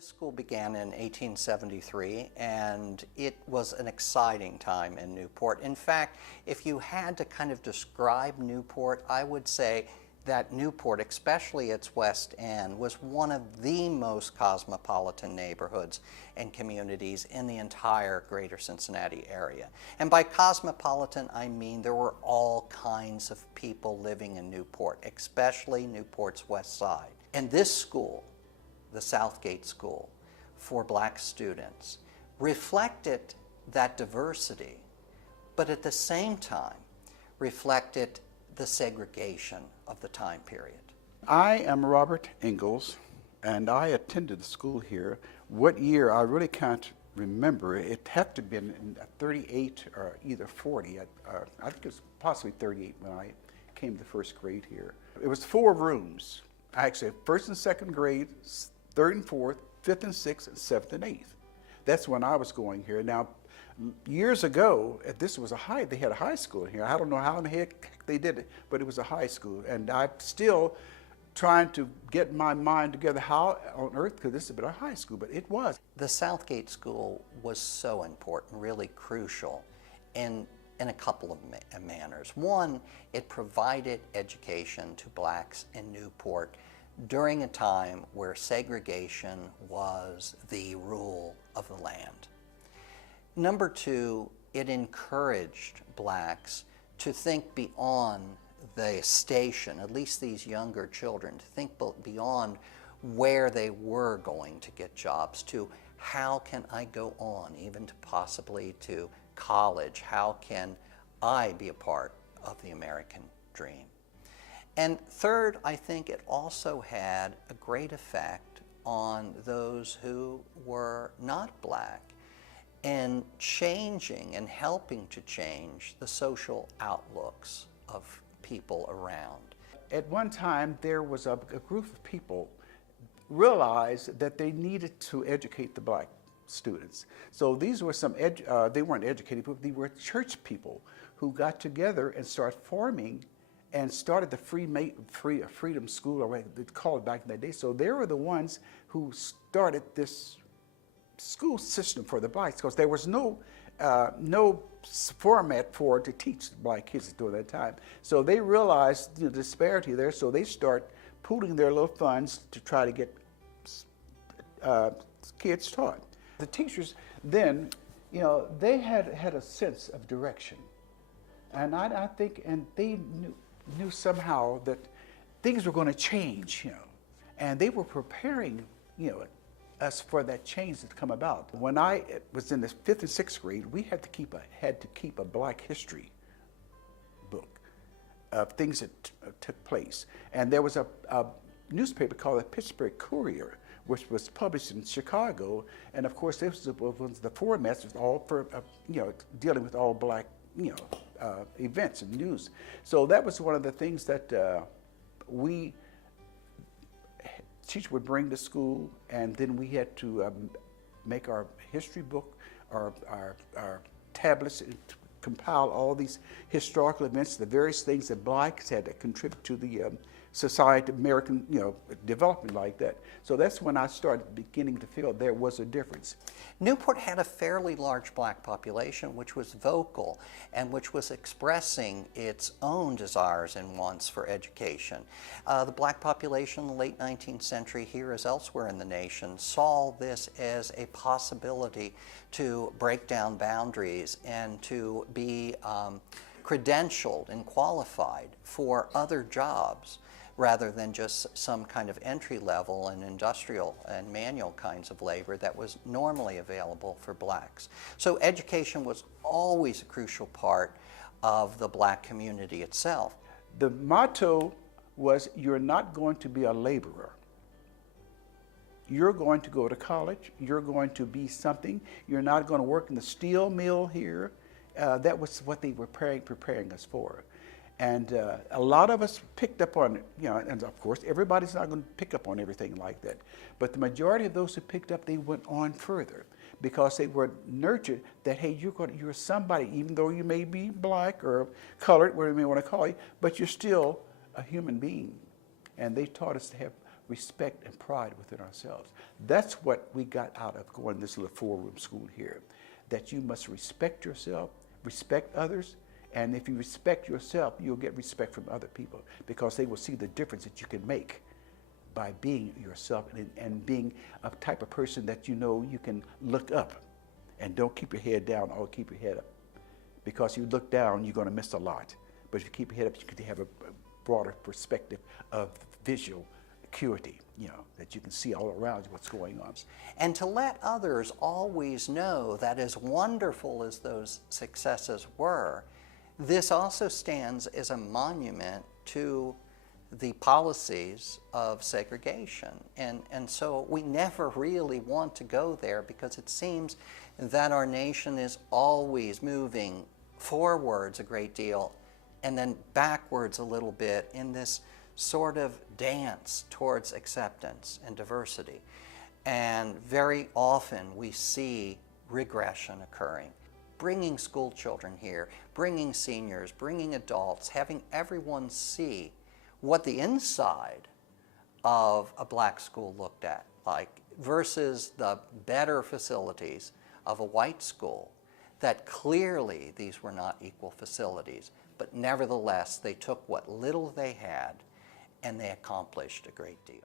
This school began in 1873, and it was an exciting time in Newport. In fact, if you had to kind of describe Newport, I would say that Newport, especially its West End, was one of the most cosmopolitan neighborhoods and communities in the entire greater Cincinnati area. And by cosmopolitan, I mean there were all kinds of people living in Newport, especially Newport's West Side. And this school, the Southgate School for black students, reflected that diversity, but at the same time reflected the segregation of the time period. I am Robert Ingalls, and I attended the school here. What year, I really can't remember. It had to have been in 38 or either 40. I think it was possibly 38 when I came to first grade here. It was 4 rooms. Actually, first and second grade, third and fourth, fifth and sixth, and seventh and eighth. That's when I was going here. Now, years ago, this was they had a high school here. I don't know how in the heck they did it, but it was a high school. And I'm still trying to get my mind together how on earth could this have been a high school, but it was. The Southgate School was so important, really crucial in a couple of manners. One, it provided education to blacks in Newport during a time where segregation was the rule of the land. Number 2, it encouraged blacks to think beyond the station, at least these younger children, to think beyond where they were going to get jobs, to how can I go on, even to possibly to college, how can I be a part of the American dream? And third, I think it also had a great effect on those who were not black in changing and helping to change the social outlooks of people around. At one time, there was a group of people realized that they needed to educate the black students. So these were they weren't educated people, they were church people who got together and started forming and started the Freedom School, or they called it back in that day. So they were the ones who started this school system for the blacks, because there was no format for it to teach black kids during that time. So they realized the disparity there, so they start pooling their little funds to try to get kids taught. The teachers then, they had a sense of direction. And I think, and they knew somehow that things were going to change, and they were preparing, us for that change to come about. When I was in the 5th and 6th grade, we had to keep a black history book of things that took place. And there was a newspaper called the Pittsburgh Courier, which was published in Chicago. And of course, this was the formats was all for, dealing with all black, events and news. So that was one of the things that teacher would bring to school, and then we had to make our history book, our tablets, and compile all these historical events, the various things that blacks had to contribute to the society, American, development like that. So that's when I started beginning to feel there was a difference. Newport had a fairly large black population which was vocal and which was expressing its own desires and wants for education. The black population in the late 19th century, here as elsewhere in the nation, saw this as a possibility to break down boundaries and to be credentialed and qualified for other jobs, rather than just some kind of entry level and industrial and manual kinds of labor that was normally available for blacks. So education was always a crucial part of the black community itself. The motto was, you're not going to be a laborer. You're going to go to college, you're going to be something, you're not going to work in the steel mill here. That was what they were preparing us for. And a lot of us picked up on it, and of course everybody's not going to pick up on everything like that. But the majority of those who picked up, they went on further because they were nurtured that, hey, you're somebody, even though you may be black or colored, whatever you may want to call you, but you're still a human being. And they taught us to have respect and pride within ourselves. That's what we got out of going to this little four-room school here, that you must respect yourself, respect others, and if you respect yourself, you'll get respect from other people because they will see the difference that you can make by being yourself and being a type of person that you know you can look up and don't keep your head down or keep your head up. Because you look down, you're going to miss a lot. But if you keep your head up, you can have a broader perspective of visual acuity, you know, that you can see all around you what's going on. And to let others always know that as wonderful as those successes were, this also stands as a monument to the policies of segregation. And so we never really want to go there because it seems that our nation is always moving forwards a great deal and then backwards a little bit in this sort of dance towards acceptance and diversity. And very often we see regression occurring. Bringing school children here, bringing seniors, bringing adults, having everyone see what the inside of a black school looked at like versus the better facilities of a white school, that clearly these were not equal facilities, but nevertheless they took what little they had and they accomplished a great deal.